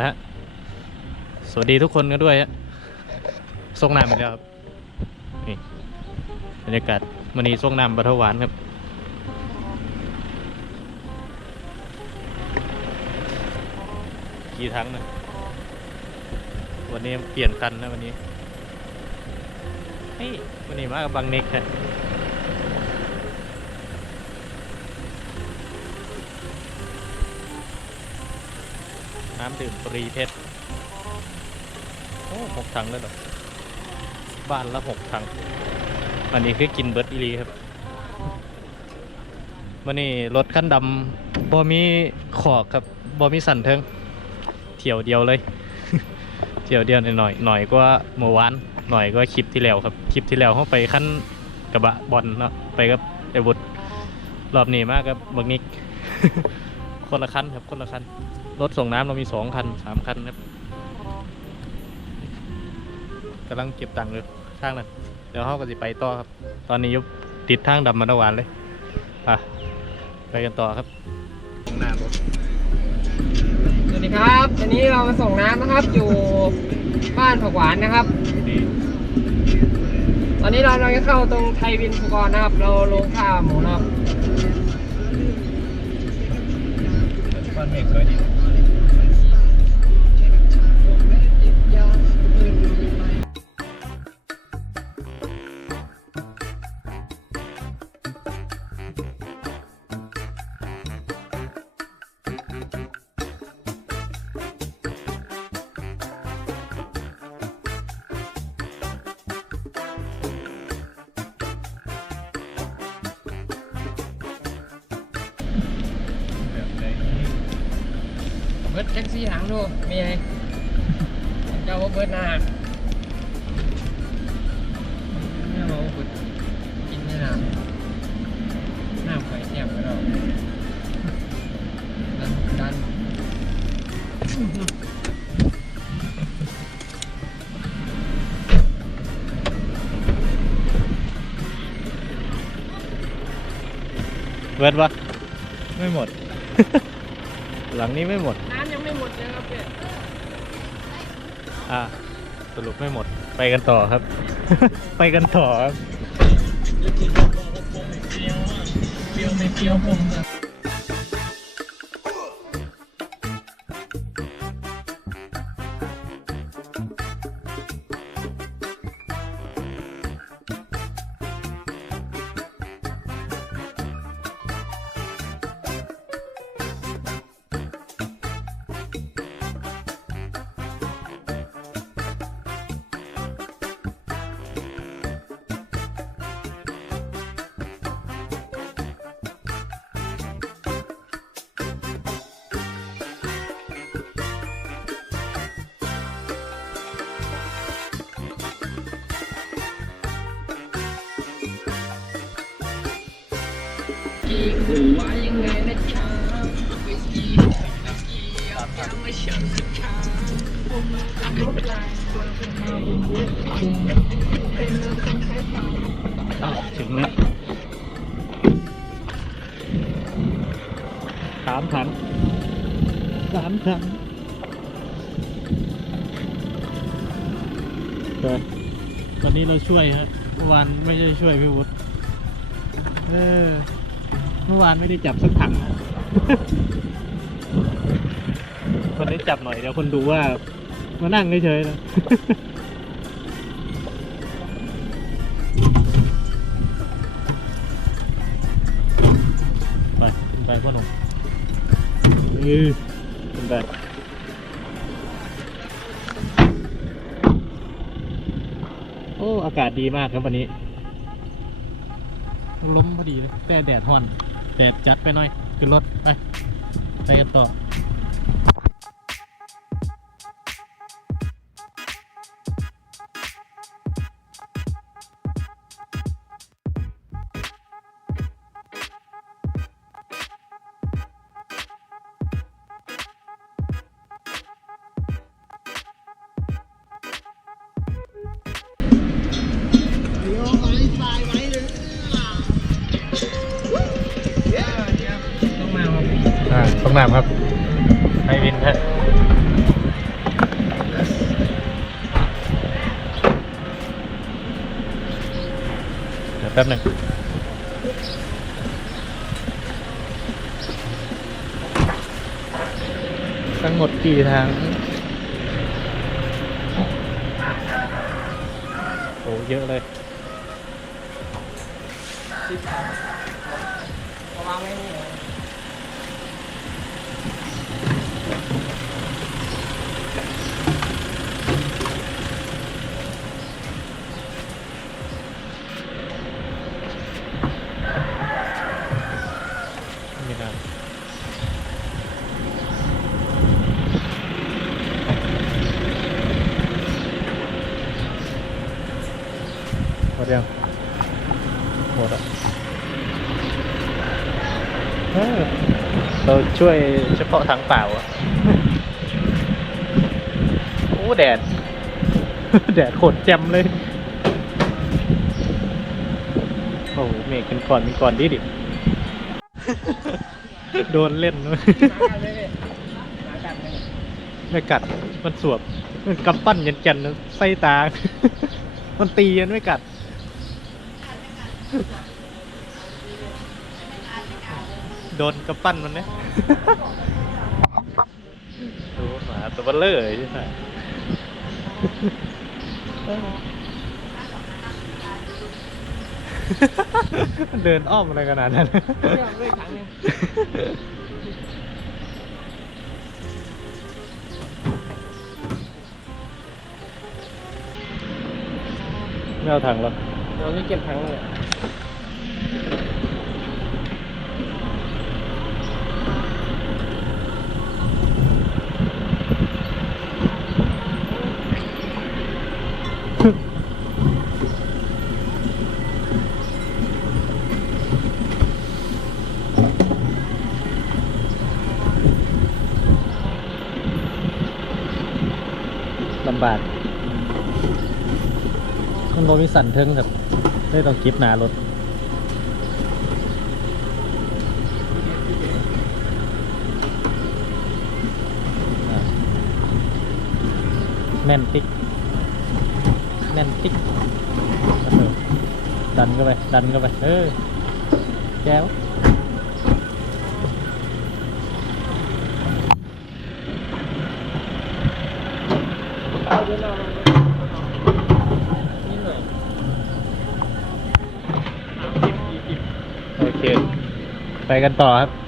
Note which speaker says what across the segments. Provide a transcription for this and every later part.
Speaker 1: ละฮะสวัสดีทุกคนกันด้วยฮะส่งน้ำไปแล้วครับนี่บรรยากาศมันนี้ส่งน้ำบัทหวานครับกี่ทั้งนะวันนี้เปลี่ยนคันนะวันนี้เฮ้ยวันนี้มากับบางเน็กฮะ น้ำดื่มปรีเพชรโอ้หกถังแล้วเหรอบ้านละหกถัง อันนี้คือกินเบิร์ดอีหลีครับวันนี้รถคันดำบ่มีขอกครับบ่มีสันเทิงเที่ยวเดียวเลย เที่ยวเดียวหน่อยหน่อยก็เมื่อวานหน่อยก็คลิปที่แล้วครับคลิปที่แล้วเขาไปขั้นกระบะบอลเนาะไปกับไอ้บุตรรอบนี้มากกับบักนิกคนละคันครับคนละคัน รถส่งน้ำเรามีสองคันสามคันครับกำลังเก็บตังค์เลยทางนั้นเดี๋ยวเขาก็จะไปต่อครับ ตอนนี้ยุบติดทางดำมันหวานเลยอะไปกันต่อครับหน้ารถ
Speaker 2: สวัสดีครับวันนี้เรามาส่งน้ำนะครับ อยู่บ้านผักหวานนะครับ
Speaker 1: ดี
Speaker 2: ตอนนี้เราเราจะเข้าตรงไทยวินสุกรนะครับ เราลงค่าหมูนะครับ
Speaker 1: บ้านเมฆสวยดี บิ
Speaker 2: ร์ดแท็กซี่หางดูมีไงเจ้าว่าเบิร์ดหน้าเนี่ยเราเบิร์ดกินนี่นะน้ำไข่แซ่บไปแล้วดันดัน
Speaker 1: เวิร์ดวะไม่หมด หลังนี้ไม่หมด
Speaker 2: น้ำยังไม่หมดเลยครับเนี่ย
Speaker 1: อ่าสรุปไม่หมด ไปกันต่อครับ ไปกันต่อครับ
Speaker 2: เปรี้ยวไม่เปรี้ยวผมนะกี่คู่ว่า อ้า
Speaker 1: วถึงแล้วสามถังสามถังเออตอนนี้เราช่วยฮะเมื่อวานไม่ได้ช่วยพี่วุฒิเออ เมื่อวานไม่ได้จับสักถังนะวันนี้จับหน่อยเดี๋ยวคนดูว่า มานั่งเฉยๆนะไปขึ้นไปพ่อหนุ่มเออขึ้นไปโอ้อากาศดีมากครับวันนี้ลมพอดีเลยแต่แดดห่อน แดดจัดไปหน่อยขึ้นรถไปไปกันต่อ
Speaker 2: ต้อง
Speaker 1: น้ำครับ ให้วินฮะเดี๋ยวแป๊บหนึ่งทั้งหมดกี่ทางโอ้เยอะเลย ช่วยเฉพาะทางเปล่าอะโอ้แดด แดดโคตรแจ่มเลย โอ้โหเมฆเป็นก่อนเป็นก่อนดิดิ โดนเล่นด้วย
Speaker 3: มาเลยเนี่ยมากัดเลย
Speaker 1: ไม่กัด มันสวบมันกำปั้นยันจันนะไส้ตา มันตียันไม่กัด โดนกำปั้นมันเนี่ยดูหมาตัวเบลเลอร์ใช่ไหมเดินอ้อมอะไรขนาดนั้น
Speaker 3: เรื่องด้วยครั้งนึง
Speaker 1: ไม่เอาถังหรอก
Speaker 3: เราไม่เก็บครั้งเลย
Speaker 1: บากมันโรมิสันเทิงครับได้ต้องกิฟหนารถแน่นติ๊กแน่นติ๊กดันเข้าไป ดันเข้าไป เออแก้ว
Speaker 3: เอาเยอะหน่อยนิดหน่อย
Speaker 1: โอเค ไปกันต่อครับ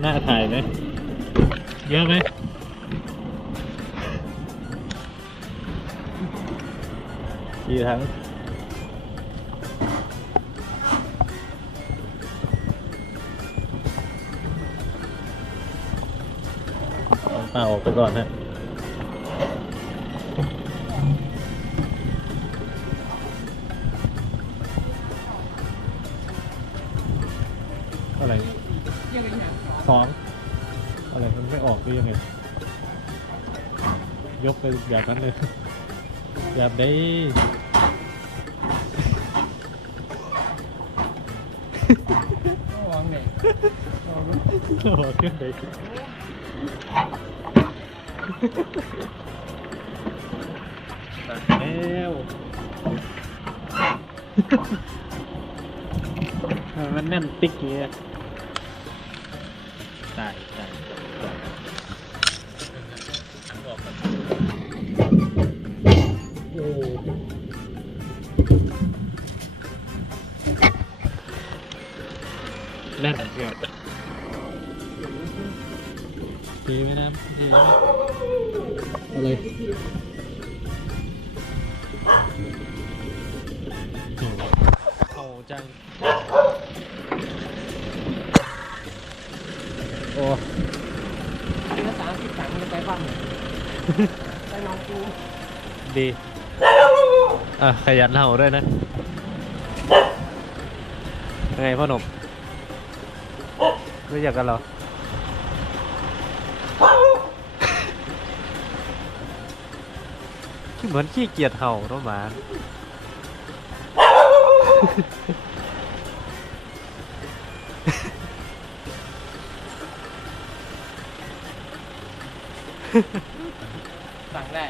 Speaker 1: หน้าถ่ายไหมเยอะไหมกี่ทั้งเอาเปล่าออกไปก่อนฮะ
Speaker 3: เนี่ย
Speaker 1: สอง อะไรมันไม่ออกหรือยังไง ยกไปแบบนั้นเลยแบบได้
Speaker 3: ต้องวางเนี่ยเอา
Speaker 1: โอ้ขึ้นได้แล้วทำไมมันแน่นติ๊กอย่างเงี้ยตายตายตายโอ้แน่นเชียวดีไหมน้ำดีไหมอะไรเข้าจัง โอ้
Speaker 2: เนื้อสามสิบสังจะไปบ้างไปน้องกู
Speaker 1: ดีอะขยันเห่าด้วยนะยังไงพ่อหนุ่มรู้จักกันเหรอเหมือนขี้เกียจเห่าเน้องหมา
Speaker 2: สั่งได้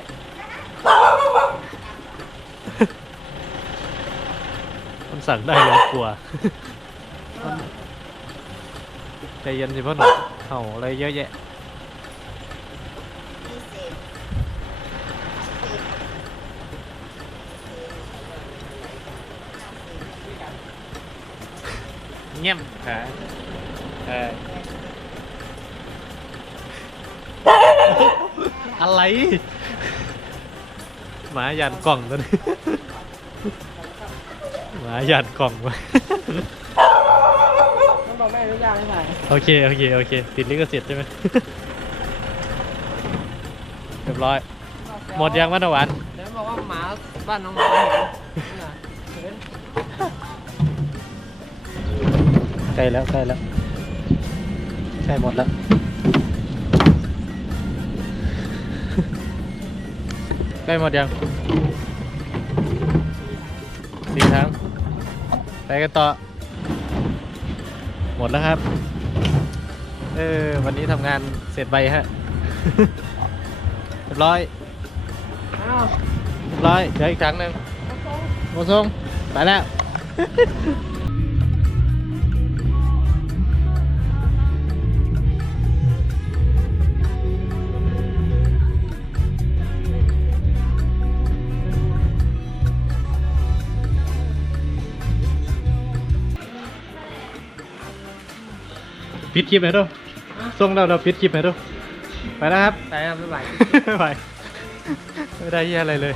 Speaker 1: มันสั่งได้ร้อยกว่ามันใจเย็นสิพ่อหนุ่มเห่าอะไรเยอะแยะ เงียบค่ะเออ อะไรหมายันกล่องตัวนี้หมายันกล่องไว้
Speaker 2: ต้องบอกแม่อนุญาตให้ถ่าย
Speaker 1: โอเคโอเคโอเคติดลิขสิทธิ์ใช่ไหมเรียบร้อย หมดยังวะนหวาน
Speaker 2: เดี๋ยวบอกว่าหมาบ้านน้องหมาเห็นเนี่ยเห็น
Speaker 1: ใกล้แล้วใกล้แล้วใกล้หมดแล้ว ล้หมดยังสี่ครั้งไปกันต่อ หมดแล้วครับ เออ วันนี้ทำงานเสร็จไปฮะ เรียบร้อย
Speaker 2: อ้าว
Speaker 1: เรียบร้อยเดี๋ยวอีกครั้งหนึ่งโมทรงไปแล้ว ปิดคลิปไหมดูส่งเราเราปิดคลิปไหมดูไปแล้วครับ
Speaker 2: ไปครับบ๊ายบาย
Speaker 1: ไปไม่ได้เหี้ยอะไรเลย